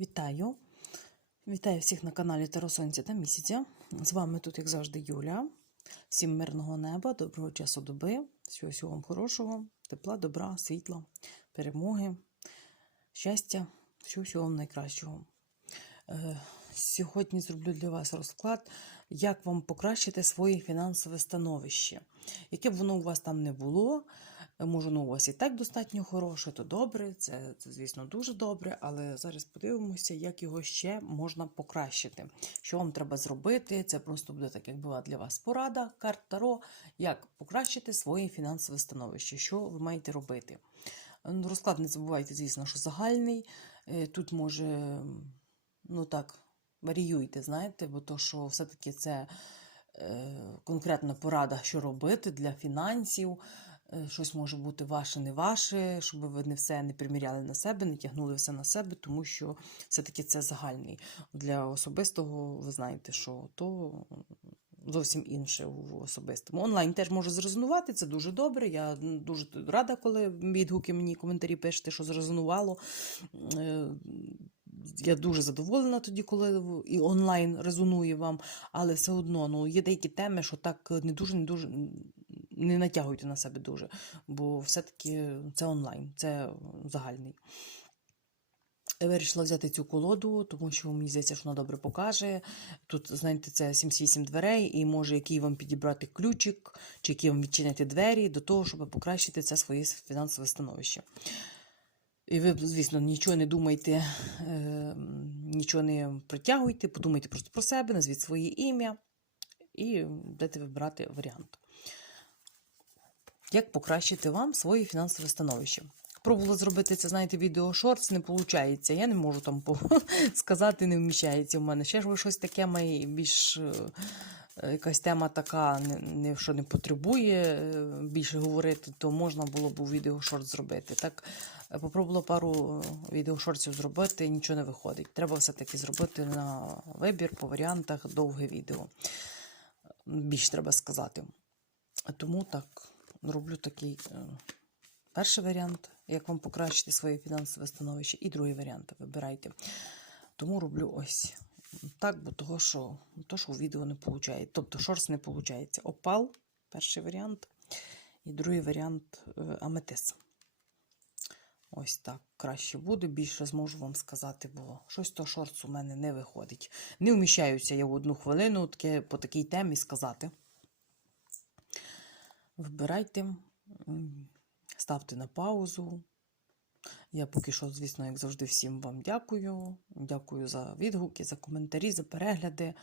Вітаю! Вітаю всіх на каналі Таро Сонця та місяця. З вами тут, як завжди, Юля. Всім мирного неба, доброго часу доби, всього всього вам хорошого, тепла, добра, світла, перемоги, щастя, всього всього вам найкращого. Е, Сьогодні зроблю для вас розклад, як вам покращити своє фінансове становище. Яке б воно у вас там не було, може, воно у вас і так достатньо хороше, то добре, це, це, звісно, дуже добре, але зараз подивимося, як його ще можна покращити. Що вам треба зробити? Це просто буде так, як була для вас порада, карт Таро, як покращити своє фінансове становище, що ви маєте робити. Ну, Розклад не забувайте, звісно, що загальний. Е, Тут може, ну так, варіюйте, знаєте, бо то, що все-таки це е, конкретна порада, що робити для фінансів. Е, Щось може бути ваше, не ваше, щоб ви не все не приміряли на себе, не тягнули все на себе, тому що все-таки це загальний. Для особистого ви знаєте, що то зовсім інше в особистому. Онлайн теж може зрезонувати, це дуже добре. Я дуже рада, коли відгуки мені коментарі пишете, що зрезонувало. Е, Я дуже задоволена тоді, коли і онлайн резонує вам, але все одно ну, є деякі теми, що так не дуже, не дуже не натягуйте на себе дуже, бо все-таки це онлайн, це загальний. Я вирішила взяти цю колоду, тому що мені здається, що вона добре покаже. Тут, знаєте, це 78 дверей, і може який вам підібрати ключик, чи який вам відчинити двері до того, щоб покращити це своє фінансове становище. І ви, звісно, нічого не думайте, е, нічого не притягуйте, подумайте просто про себе, назвіть своє ім'я і будете вибирати варіант. Як покращити вам своє фінансове становище? Пробувала зробити це, знаєте, відео шортс, не виходить. Я не можу там сказати, не вміщається в мене. Ще ж ви щось таке має більш е, якась тема така, не, що не потребує е, більше говорити, то можна було б у відео шорт зробити. Так, е, попробувала пару е, відео шортів зробити, нічого не виходить. Треба все-таки зробити на вибір по варіантах довге відео. Більш треба сказати. Тому так, роблю такий. е, Перший варіант, як вам покращити своє фінансове становище, і другий варіант вибирайте. Тому роблю ось так, бо того, що, то, що у відео не виходить. Тобто шорс не виходить. Опал, перший варіант, і другий варіант е, аметис. Ось так краще буде, більше зможу вам сказати, бо щось то шорс у мене не виходить. Не вміщаюся я в одну хвилину таке, по такій темі сказати. Вибирайте. ставте на паузу. Я поки що, звісно, як завжди, всім вам дякую. Дякую за відгуки, за коментарі, за перегляди,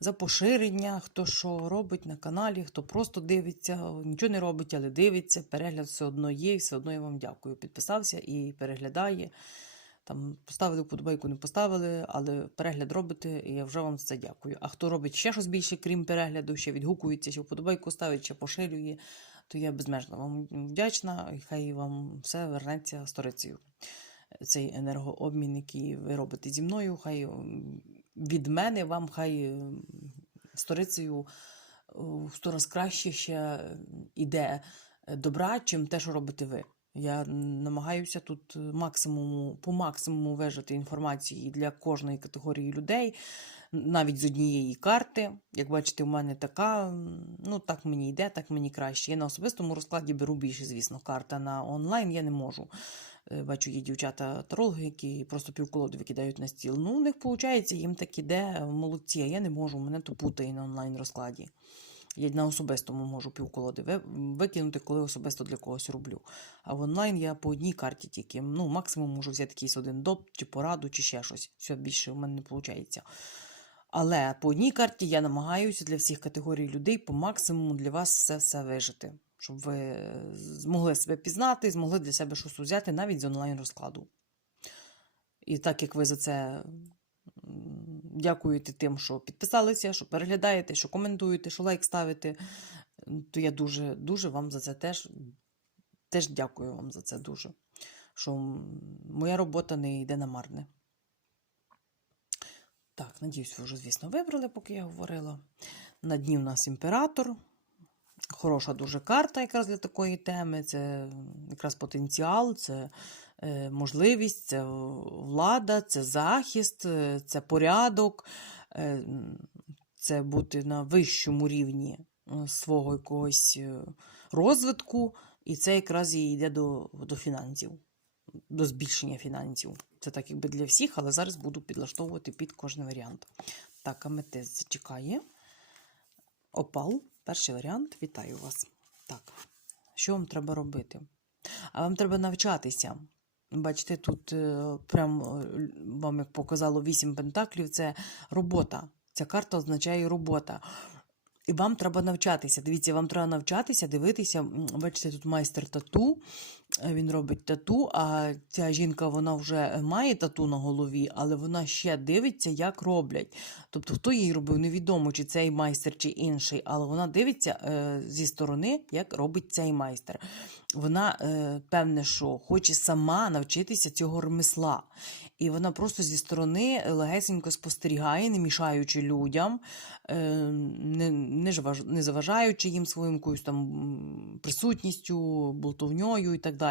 за поширення, хто що робить на каналі, хто просто дивиться, нічого не робить, але дивиться. Перегляд все одно є, і все одно я вам дякую. Підписався і переглядає. Там поставили вподобайку, не поставили, але перегляд робите, і я вже вам за це дякую. А хто робить ще щось більше, крім перегляду, ще відгукується, ще вподобайку ставить, ще поширює, то я безмежно вам вдячна, і хай вам все вернеться сторицею. Цей енергообмін, який ви робите зі мною, хай від мене вам хай сторицею е, в сто раз краще ще іде добра, чим те, що робите ви. Я намагаюся тут максимуму, по максимуму вижити інформації для кожної категорії людей, навіть з однієї карти. Як бачите, у мене така, ну так мені йде, так мені краще. Я на особистому розкладі беру більше, звісно, карта на онлайн я не можу. Е, Бачу, є дівчата-тарологи, які просто півколоди викидають на стіл. Ну, у них виходить, їм так іде, молодці, а я не можу, мене то путає на онлайн розкладі. Я на особистому можу півколоди викинути, коли особисто для когось роблю. А в онлайн я по одній карті тільки. Ну, максимум можу взяти якийсь один доп, чи пораду, чи ще щось. Все більше в мене не виходить. Але по одній карті я намагаюся для всіх категорій людей по максимуму для вас все все вижити, щоб ви змогли себе пізнати, змогли для себе щось взяти навіть з онлайн розкладу. І так як ви за це дякуєте тим, що підписалися, що переглядаєте, що коментуєте, що лайк ставите, то я дуже, дуже вам за це теж, теж дякую вам за це дуже. Що моя робота не йде на марне. Так, надіюсь, ви вже, звісно, вибрали, поки я говорила. На дні у нас імператор. Хороша дуже карта якраз для такої теми. Це якраз потенціал, це можливість, це влада, це захист, е, це порядок, е, це бути на вищому рівні е, свого якогось е, розвитку, і це якраз і йде до, до фінансів, до збільшення фінансів. Це так якби для всіх, але зараз буду підлаштовувати під кожен варіант. Так, аметист чекає. Опал, перший варіант. Вітаю вас. Так, що вам треба робити? А вам треба навчатися. Бачите, тут е, прям е, вам як показало вісім пентаклів, це робота. Ця карта означає робота. І вам треба навчатися. Дивіться, вам треба навчатися, дивитися. Бачите, тут майстер тату. Він робить тату, а ця жінка вона вже має тату на голові, але вона ще дивиться, як роблять. Тобто, хто їй робив, невідомо, чи цей майстер, чи інший, але вона дивиться е, зі сторони, як робить цей майстер. Вона, е, певне, що хоче сама навчитися цього ремесла. І вона просто зі сторони легесенько спостерігає, не мішаючи людям, е, не, не заважаючи їм своїм якоюсь там присутністю, болтовньою і так далі.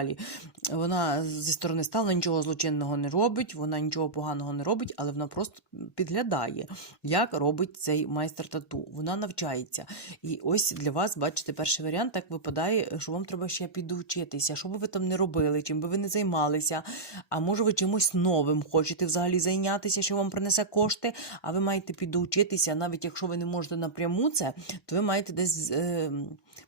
Вона зі сторони стала нічого злочинного не робить, вона нічого поганого не робить, але вона просто підглядає, як робить цей майстер тату. Вона навчається. І ось для вас, бачите, перший варіант так випадає, що вам треба ще підучитися. Що би ви там не робили, чим би ви не займалися, а може ви чимось новим хочете взагалі зайнятися, що вам принесе кошти, а ви маєте підучитися, навіть якщо ви не можете напряму це, то ви маєте десь е,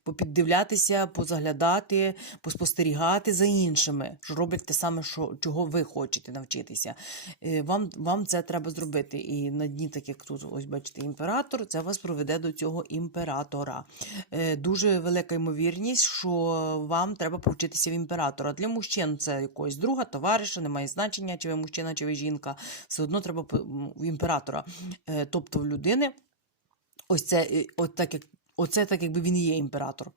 попіддивлятися, позаглядати, поспостерігати за іншими, що роблять те саме, що, чого ви хочете навчитися. Е, вам, вам це треба зробити. І на дні, так як тут, ось бачите, імператор, це вас проведе до цього імператора. Е, дуже велика ймовірність, що вам треба повчитися в імператора. Для мужчин це якогось друга, товариша, немає значення, чи ви мужчина, чи ви жінка. Все одно треба в імператора. Е, тобто в людини, ось це, от так як, оце так, якби він і є імператор.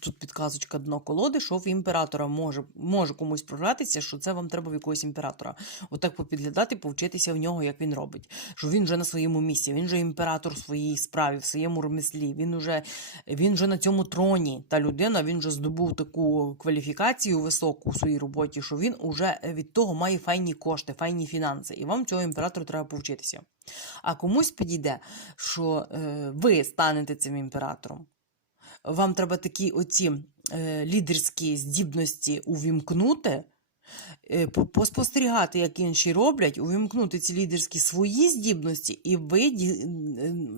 Тут підказочка дно колоди, що в імператора може, може комусь програтися, що це вам треба в якогось імператора. Отак попідглядати, повчитися в нього, як він робить. Що він вже на своєму місці, він вже імператор в своїй справі, в своєму ремеслі. Він вже, він вже на цьому троні. Та людина він вже здобув таку кваліфікацію високу у своїй роботі, що він уже від того має файні кошти, файні фінанси. І вам цього імператору треба повчитися. А комусь підійде, що е, ви станете цим імператором вам треба такі оці е, лідерські здібності увімкнути, е, поспостерігати, як інші роблять, увімкнути ці лідерські свої здібності, і ви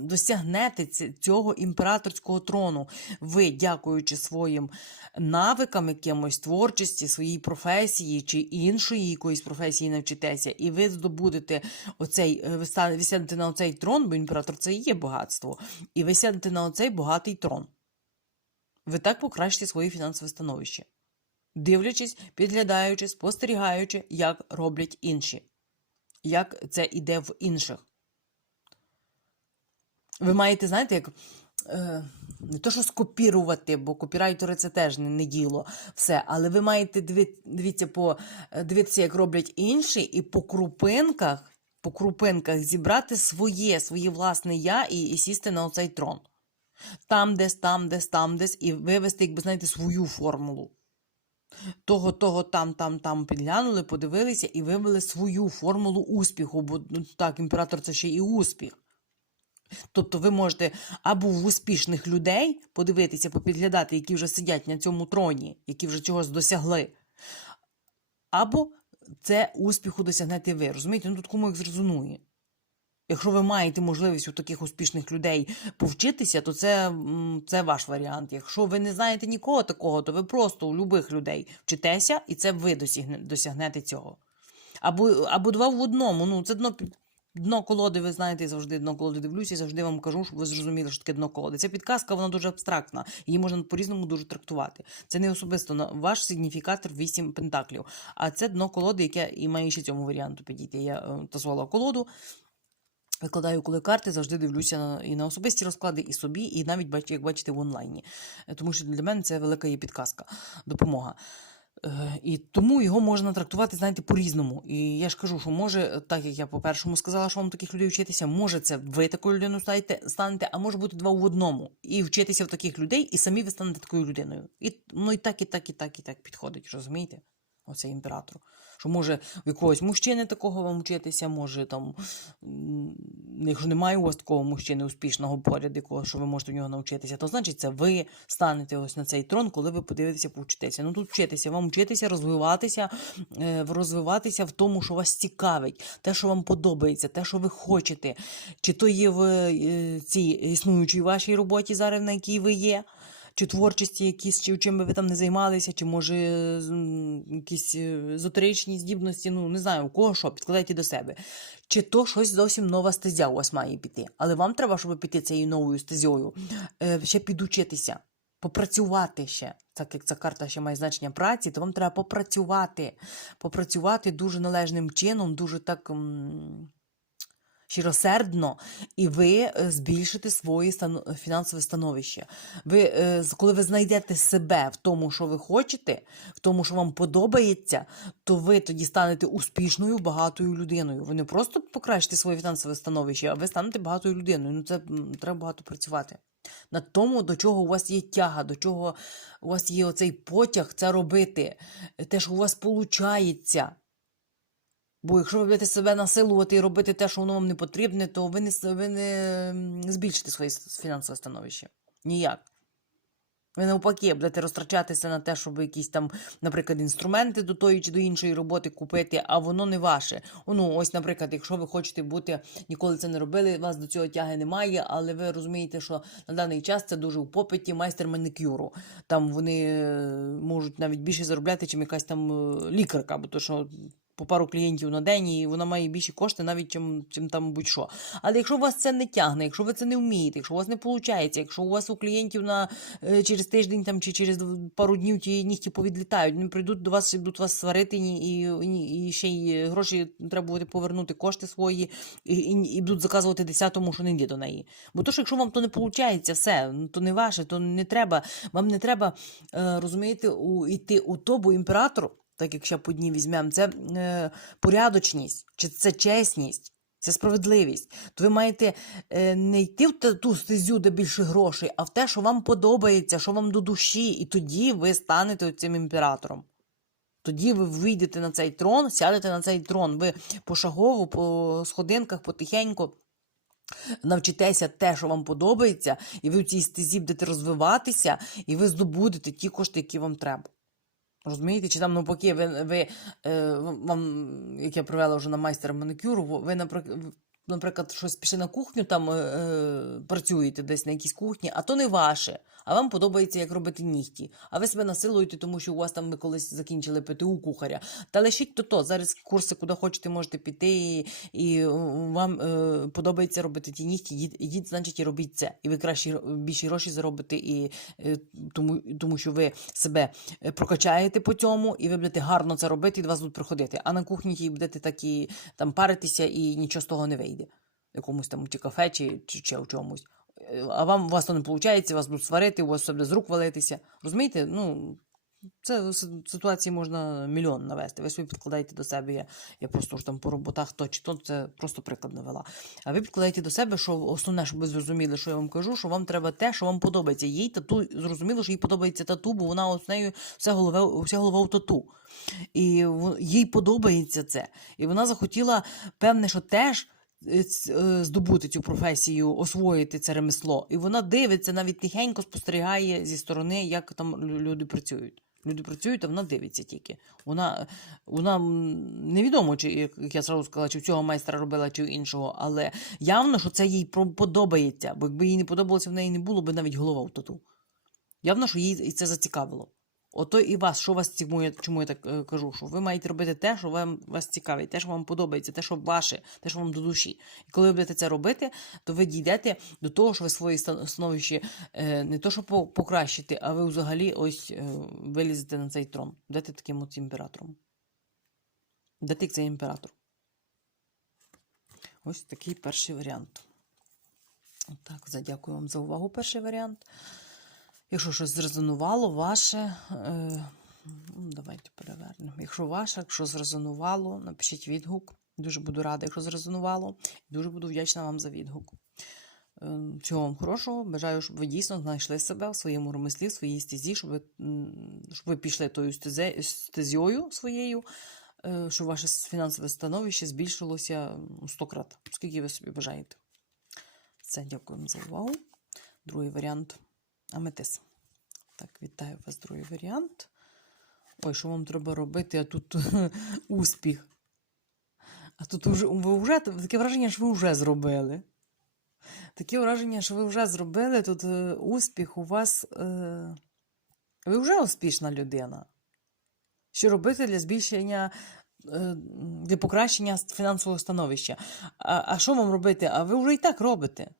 досягнете цього імператорського трону. Ви, дякуючи своїм навикам, якимось творчості, своїй професії чи іншої якоїсь професії навчитеся, і ви здобудете оцей, е, ви сядете на оцей трон, бо імператор це і є багатство, і ви сядете на оцей багатий трон. Ви так покращите своє фінансове становище, дивлячись, підглядаючи, спостерігаючи, як роблять інші, як це іде в інших. Ви маєте, знаєте, як е, не то, що скопірувати, бо копірайтери це теж не, не діло все, але ви маєте диві- по, е, дивитися, як роблять інші, і по крупинках, по крупинках зібрати своє, своє власне я і, і сісти на оцей трон там десь, там десь, там десь, і вивести, якби знаєте, свою формулу. Того, того, там, там, там підглянули, подивилися і вивели свою формулу успіху, бо ну, так, імператор це ще і успіх. Тобто ви можете або в успішних людей подивитися, попідглядати, які вже сидять на цьому троні, які вже чогось досягли. Або це успіху досягнете ви. Розумієте, ну тут кому як зрезонує. Якщо ви маєте можливість у таких успішних людей повчитися, то це, це ваш варіант. Якщо ви не знаєте нікого такого, то ви просто у любих людей вчитеся, і це ви досягне, досягнете цього. Або, або два в одному. Ну, це дно, дно колоди, ви знаєте, я завжди дно колоди дивлюся і завжди вам кажу, щоб ви зрозуміли, що таке дно колоди. Ця підказка, вона дуже абстрактна, її можна по-різному дуже трактувати. Це не особисто ваш сигніфікатор 8 пентаклів, а це дно колоди, яке і має ще цьому варіанту підійти. Я е, тасувала колоду. Викладаю, коли карти, завжди дивлюся на, і на особисті розклади, і собі, і навіть як бачите, в онлайні. Е, Тому що для мене це велика є підказка, допомога. Е, І тому його можна трактувати, знаєте, по-різному. І я ж кажу, що може, так як я по-першому сказала, що вам таких людей вчитися, може це ви такою людиною станете, а може бути два в одному. І вчитися в таких людей, і самі ви станете такою людиною. І, ну і так, і так, і так, і так підходить, розумієте? Оцей імператор. Що може в якогось мужчини такого вам вчитися, може там, якщо немає у вас такого мужчини успішного поряд, якого, що ви можете в нього навчитися, то значить це ви станете ось на цей трон, коли ви подивитеся, повчитеся. Ну тут вчитися, вам вчитися, розвиватися, е, розвиватися в тому, що вас цікавить, те, що вам подобається, те, що ви хочете. Чи то є в е, цій існуючій вашій роботі зараз, на якій ви є. Чи творчості якісь, чи чим би ви там не займалися, чи може якісь е, езотеричні здібності, ну не знаю, у кого що, підкладайте до себе. Чи то щось зовсім нова стезя у вас має піти. Але вам треба, щоб піти цією новою стезею, е, ще підучитися, попрацювати ще. Так як ця карта ще має значення праці, то вам треба попрацювати. Попрацювати дуже належним чином, дуже так. Щиросердно, і ви е, збільшите своє фінансове становище. Ви, е, коли ви знайдете себе в тому, що ви хочете, в тому, що вам подобається, то ви тоді станете успішною, багатою людиною. Ви не просто покращите своє фінансове становище, а ви станете багатою людиною. Ну це треба багато працювати. Над тому, до чого у вас є тяга, до чого у вас є оцей потяг це робити, те, що у вас виходить. Бо якщо ви будете себе насилувати і робити те, що воно вам не потрібне, то ви не, ви не збільшите своє фінансове становище. Ніяк. Ви навпаки будете розтрачатися на те, щоб якісь там, наприклад, інструменти до тої чи до іншої роботи купити, а воно не ваше. Ну, ось, наприклад, якщо ви хочете бути, ніколи це не робили, вас до цього тяги немає, але ви розумієте, що на даний час це дуже у попиті майстер манікюру. Там вони е, можуть навіть більше заробляти, чим якась там е, лікарка, бо то що. По пару клієнтів на день, і вона має більші кошти, навіть чим, чим там будь-що. Але якщо вас це не тягне, якщо ви це не вмієте, якщо у вас не виходить, якщо у вас у клієнтів на е, через тиждень там чи через пару днів ті нігті повідлітають, вони прийдуть до вас будуть вас сварити, і, і, і ще й гроші треба буде повернути кошти свої, і, і, і будуть заказувати десятому, що не йде до неї. Бо то, що якщо вам то не виходить, все, ну, то не ваше, то не треба. Вам не треба е, розумієте, у, йти у то, бо імператор, так як ще по дні візьмемо, це е, порядочність, чи це чесність. Це справедливість. То ви маєте е, не йти в ту стезю, де більше грошей, а в те, що вам подобається, що вам до душі, і тоді ви станете цим імператором. Тоді ви вийдете на цей трон, сядете на цей трон. Ви пошагово, по сходинках, потихеньку навчитеся те, що вам подобається, і ви в цій стезі будете розвиватися, і ви здобудете ті кошти, які вам треба. Розумієте, чи там навпаки, ви, ви е, вам, як я провела вже на майстер манікюру, ви, наприклад, наприклад, щось пішли на кухню, там е, е, працюєте десь на якійсь кухні, а то не ваше. А вам подобається, як робити нігті. А ви себе насилуєте, тому що у вас там ви колись закінчили ПТУ кухаря. Та лишіть то то. Зараз курси, куди хочете, можете піти, і, е, вам е, подобається робити ті нігті. Ідіть, значить, і робіть це. І ви краще більші гроші заробите, і е, тому, тому що ви себе е, прокачаєте по цьому, і ви будете гарно це робити, і до вас будуть приходити. А на кухні будете такі там паритися, і нічого з того не вийде. Якомусь там чи кафе, чи, чи, чи в чомусь. Е, А вам у вас то не виходить, вас будуть сварити, у вас все буде з рук валитися. Розумієте? Ну, це ситуації можна мільйон навести. Ви собі підкладаєте до себе. Я, я просто ж там по роботах то чи то це просто приклад навела. А ви підкладаєте до себе, що основне, щоб ви зрозуміли, що я вам кажу, що вам треба те, що вам подобається. Їй тату зрозуміло, що їй подобається тату, бо вона от з нею вся голова, вся голова у тату. І їй подобається це. І вона захотіла, певне, що теж. Е, Здобути цю професію, освоїти це ремесло. І вона дивиться, навіть тихенько спостерігає зі сторони, як там люди працюють. Люди працюють, а вона дивиться тільки. Вона, вона невідомо, чи як я зразу сказала, чи цього майстра робила, чи іншого, але явно, що це їй подобається, бо якби їй не подобалося, в неї не було би навіть голова в тату. Явно, що їй це зацікавило. Ото і вас, що вас я, чому я так е, кажу, що ви маєте робити те, що вам вас цікавить, те, що вам подобається, те, що ваше, те, що вам до душі. І коли ви будете це робити, то ви дійдете до того, що ви своє становище е, не то, що по- покращите, а ви взагалі ось е, вилізете на цей трон. Будете таким от імператором. Як цей імператор. Ось такий перший варіант. Так, задякую вам за увагу. Перший варіант. Якщо щось зрезонувало, ваше. Е, ну, давайте перевернемо. Якщо ваше, якщо зрезонувало, напишіть відгук. Дуже буду рада, якщо зрезонувало. Дуже буду вдячна вам за відгук. Е, Всього вам хорошого. Бажаю, щоб ви дійсно знайшли себе в своєму ремеслі, в своїй стезі, щоб ви, щоб ви пішли тою стезе, стезіою своєю, е, щоб ваше фінансове становище збільшилося у 100 крат, скільки ви собі бажаєте. Все, дякую вам за увагу. Другий варіант аметис. Так, вітаю вас, другий варіант. Ой, що вам треба робити, а тут успіх. А тут уже, ви вже таке враження, що ви вже зробили. Таке враження, що ви вже зробили тут е, успіх у вас. Е, ви вже успішна людина. Що робити для збільшення, е, для покращення фінансового становища? А, а що вам робити? А ви вже і так робите.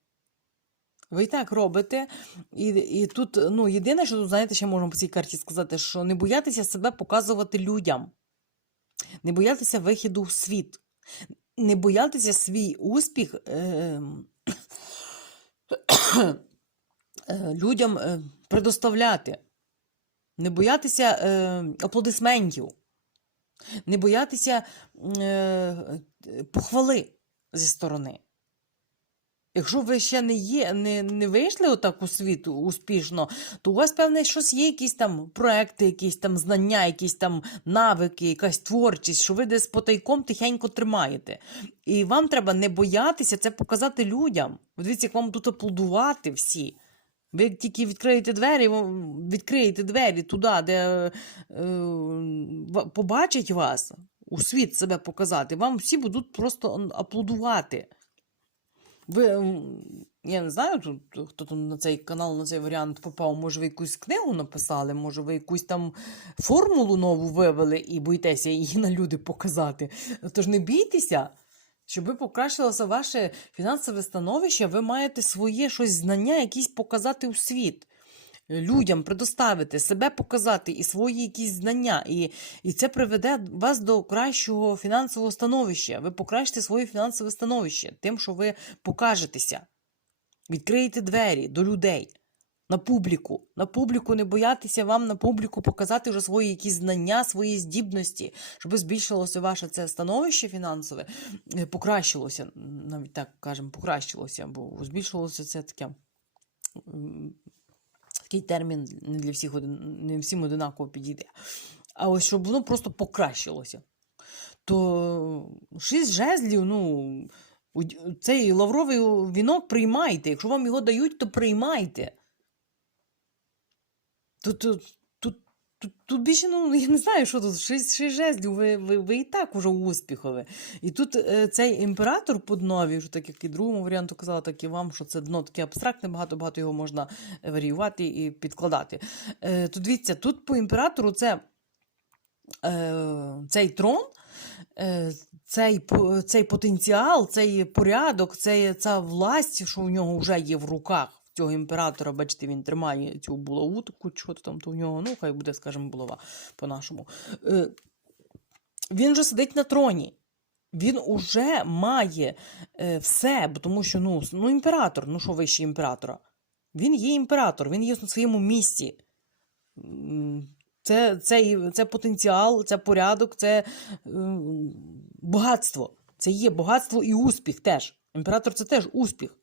Ви і так робите. І, і тут, ну, єдине, що тут, знаєте, ще можна по цій карті сказати, що не боятися себе показувати людям, не боятися вихіду в світ, не боятися свій успіх. Е, е, людям е, предоставляти, не боятися е, аплодисментів, не боятися е, похвали зі сторони. Якщо ви ще не є, не, не вийшли отак у світ успішно, то у вас, певне, щось є, якісь там проекти, якісь там знання, якісь там навики, якась творчість, що ви десь потайком тихенько тримаєте. І вам треба не боятися це показати людям. Дивіться, як вам тут аплодувати всі. Ви тільки відкриєте двері, відкриєте двері туди, де е, побачать вас, у світ себе показати, вам всі будуть просто аплодувати. Ви, я не знаю, тут, хто там на цей канал, на цей варіант попав, може, ви якусь книгу написали, може, ви якусь там формулу нову вивели і боїтеся її на люди показати. Тож не бійтеся, щоб покращилося ваше фінансове становище, ви маєте своє щось знання, якісь показати у світ. Людям предоставити, себе показати і свої якісь знання, і, і це приведе вас до кращого фінансового становища. Ви покращите своє фінансове становище тим, що ви покажетеся, відкриєте двері до людей, на публіку. На публіку не боятися вам на публіку показати вже свої якісь знання, свої здібності, щоб збільшилося ваше це становище фінансове, е, покращилося, навіть так кажемо, покращилося, бо збільшилося це таке. Такий термін не для всіх не всім одинаково підійде. А ось щоб воно просто покращилося. То шість жезлів, ну, цей лавровий вінок приймайте. Якщо вам його дають, то приймайте. Тут, тут, тут, тут, більше, ну, я не знаю, що тут, шість, жезлів, ви, ви, ви і так уже успіхові. І тут е, цей імператор по днові, так як і другому варіанту казала, так і вам, що це дно таке абстрактне, багато-багато його можна варіювати і підкладати. Е, тут дивіться, тут по імператору це е, цей трон, е, цей, цей потенціал, цей порядок, цей, ця власть, що у нього вже є в руках. Цього імператора, бачите, він тримає цю булаву, таку що то там то в нього, ну хай буде, скажімо, булава по-нашому. Е, він же сидить на троні. Він уже має е, все, бо тому що ну, ну, імператор, ну що вище імператора? Він є імператор, він є на своєму місці. Це, це, це потенціал, це порядок, це м, багатство. Це є багатство і успіх теж. Імператор це теж успіх.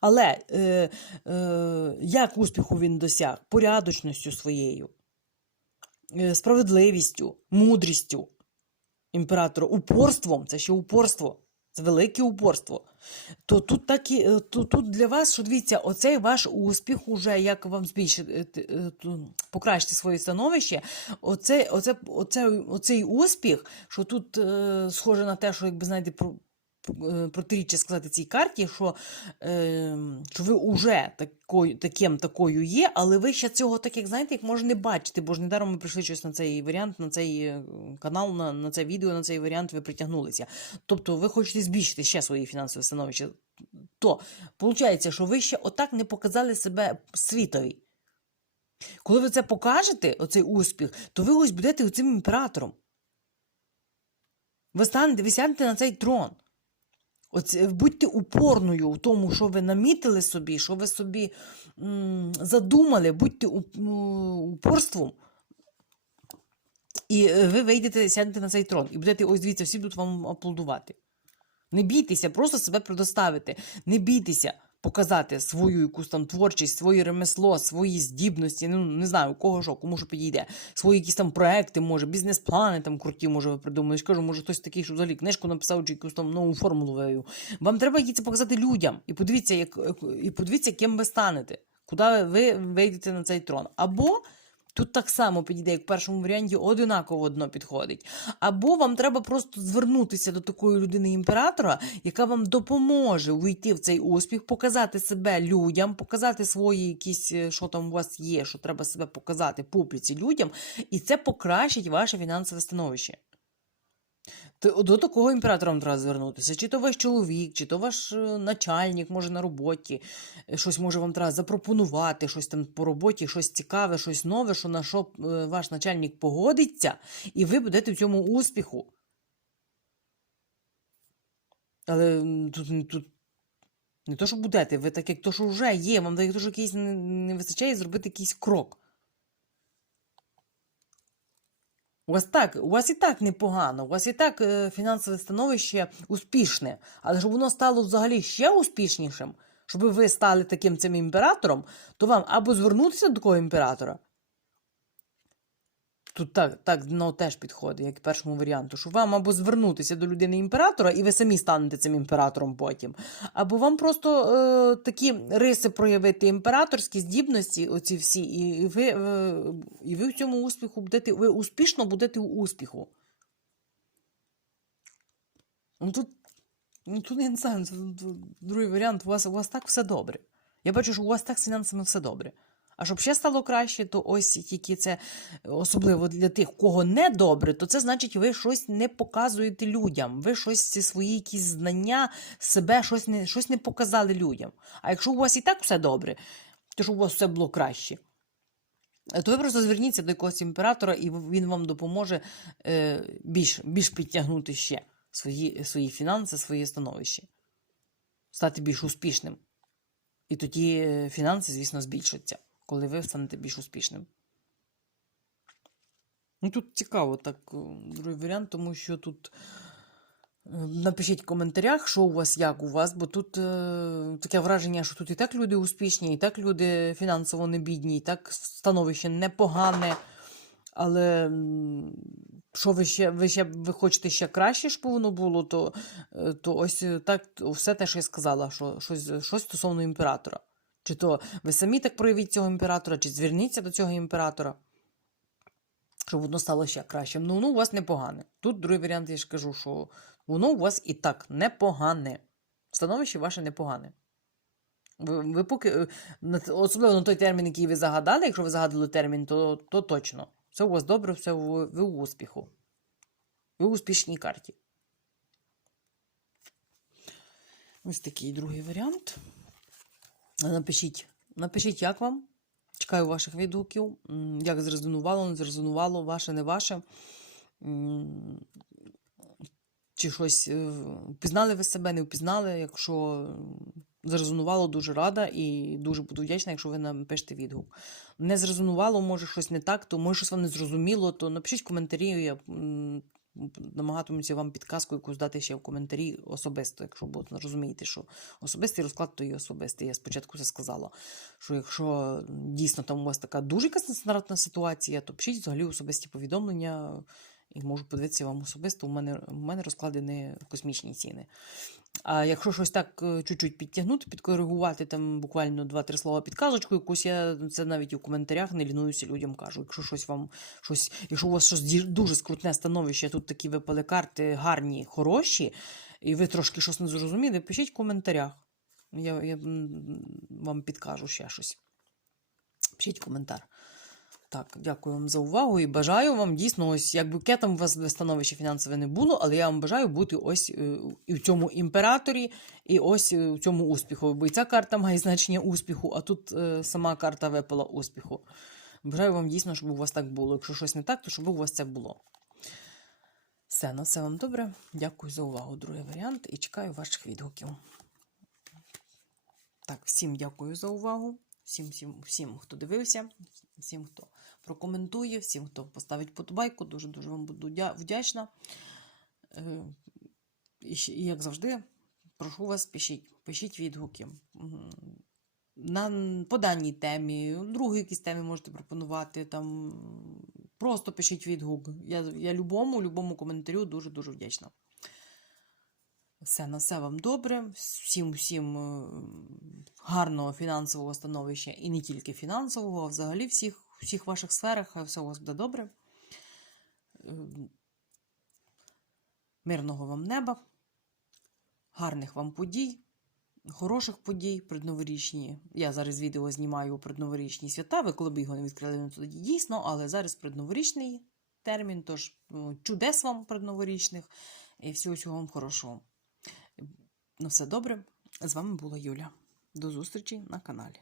Але е, е, як успіху він досяг? Порядочністю своєю, е, справедливістю, мудрістю імператора, упорством, це ще упорство, це велике упорство. То тут так і, е, то тут для вас, що дивіться, оцей ваш успіх, уже як вам збільшити е, е, покращити своє становище, оце, оце, оце, оцей успіх, що тут е, схоже на те, що якби знаєте, Протиріччя сказати цій карті, що, е, що ви вже такою, таким такою є, але ви ще цього, так як знаєте, як може не бачити, бо ж недаром ми прийшли щось на цей варіант, на цей е, канал, на, на це відео, на цей варіант ви притягнулися. Тобто ви хочете збільшити ще своє фінансове становище. То виходить, що ви ще отак не показали себе світові. Коли ви це покажете, оцей успіх, то ви ось будете цим імператором. Ви станете, ви сядете на цей трон. Оце, будьте упорною у тому, що ви намітили собі, що ви собі задумали, будьте упорством. І е, ви вийдете, сядете на цей трон, і будете, ось дивіться, всі будуть вам аплодувати. Не бійтеся, просто себе предоставити. Не бійтеся. Показати свою якусь там творчість, своє ремесло, свої здібності, ну не знаю, у кого що, кому що підійде, свої якісь там проекти, може, бізнес-плани там круті, може, ви придумали. скажу, кажу, може, хтось такий, що взагалі книжку написав чи якусь там нову формулу. Вам треба її це показати людям. І подивіться, як, і подивіться, ким ви станете, куди ви вийдете на цей трон. Або. Тут так само підійде, як в першому варіанті, одинаково одно підходить. Або вам треба просто звернутися до такої людини імператора, яка вам допоможе увійти в цей успіх, показати себе людям, показати свої якісь, е, що там у вас є, що треба себе показати публіці людям, і це покращить ваше фінансове становище. До такого імператора вам треба звернутися. Чи то ваш чоловік, чи то ваш е, начальник, може на роботі, е, щось може вам треба запропонувати, щось там по роботі, щось цікаве, щось нове, що на що е, ваш начальник погодиться, і ви будете в цьому успіху. Але тут, тут не то, що будете, ви так як то, що вже є, вам так, то, що якийсь не вистачає зробити якийсь крок. У вас так, у вас і так непогано, у вас і так е, фінансове становище успішне, але щоб воно стало взагалі ще успішнішим, щоб ви стали таким цим імператором, то вам або звернутися до такого імператора. Тут так, так ну, теж підходить, як і першому варіанту, що вам або звернутися до людини імператора, і ви самі станете цим імператором потім, або вам просто е, такі риси проявити імператорські здібності, оці всі, і ви, е, і ви в цьому успіху будете, ви успішно будете у успіху. Ну тут, ну, тут я не знаю, другий варіант, у вас, у вас так все добре. Я бачу, що у вас так з фінансами все добре. А щоб ще стало краще, то ось тільки це особливо для тих, кого не добре, то це значить, ви щось не показуєте людям. Ви щось ці свої якісь знання, себе щось не, щось не показали людям. А якщо у вас і так все добре, то щоб у вас все було краще. То ви просто зверніться до якогось імператора, і він вам допоможе е, більш, більш підтягнути ще свої, свої фінанси, своє становище, стати більш успішним. І тоді е, фінанси, звісно, збільшаться, коли ви станете більш успішним. Ну, тут цікаво, так, е, другий варіант, тому що тут е, напишіть в коментарях, що у вас, як у вас, бо тут е, таке враження, що тут і так люди успішні, і так люди фінансово не бідні, і так становище непогане. Але що ви ще, ви ще ви хочете ще краще, щоб воно було, то, е, то ось так все те, що я сказала, що щось, щось стосовно імператора. Чи то ви самі так проявіть цього імператора, чи зверніться до цього імператора, щоб воно стало ще кращим. Ну, воно у вас непогане. Тут другий варіант, я ж кажу, що воно у вас і так непогане. Становище ваше непогане. Ви, ви поки, е, особливо на той термін, який ви загадали, якщо ви загадали термін, то, то точно. Все у вас добре, все ви, ви у успіху. Ви у успішній карті. Ось такий другий варіант. Напишіть, напишіть, як вам. Чекаю ваших відгуків. Як зрезонувало, не зрезонувало, ваше, не ваше. Чи щось е, впізнали ви себе, не впізнали. Якщо зрезонувало, дуже рада і дуже буду вдячна, якщо ви напишете відгук. Не зрезонувало, може щось не так, то може щось вам не зрозуміло, то напишіть коментарі. Я намагатимуся вам підказку якусь дати ще в коментарі особисто, якщо бо розумієте, що особистий розклад, то і особистий. Я спочатку це сказала. Що якщо дійсно там у вас така дуже якась ситуація, то пишіть взагалі особисті повідомлення і можу подивитися вам особисто. У мене, у мене розклади космічні ціни. А якщо щось так е, чуть-чуть підтягнути, підкоригувати там буквально два-три слова підказочку, якусь я це навіть і в коментарях не лінуюся людям кажу. Якщо щось вам щось, якщо у вас щось дуже скрутне становище, тут такі випали карти гарні, хороші, і ви трошки щось не зрозуміли, пишіть в коментарях. Я, я вам підкажу ще щось. Пишіть коментар. Так, дякую вам за увагу і бажаю вам дійсно, ось якби яке там у вас становище фінансове не було, але я вам бажаю бути ось е, і в цьому імператорі, і ось е, в цьому успіху. Бо і ця карта має значення успіху, а тут е, сама карта випала успіху. Бажаю вам дійсно, щоб у вас так було. Якщо щось не так, то щоб у вас це було. Все, на все вам добре. Дякую за увагу. Другий варіант і чекаю ваших відгуків. Так, всім дякую за увагу. Всім, всім, всім, хто дивився, всім, хто прокоментує, всім, хто поставить подобайку. Дуже дуже вам буду вдячна. Е, І, як завжди, прошу вас, пишіть, пишіть відгуки. На, по даній темі, другу якісь темі можете пропонувати. Там, просто пишіть відгук. Я, я любому, любому коментарю дуже-дуже вдячна. Все, на все вам добре. Всім, всім е, гарного фінансового становища і не тільки фінансового, а взагалі всіх, всіх ваших сферах. Хай все у вас буде добре. Е, Мирного вам неба, гарних вам подій, хороших подій предноворічні. Я зараз відео знімаю предноворічні свята. Ви коли б його не відкрили, ну, тоді дійсно, але зараз предноворічний термін, тож ну, чудес вам предноворічних і всього всього вам хорошого. На все добре. З вами була Юля. До зустрічі на каналі.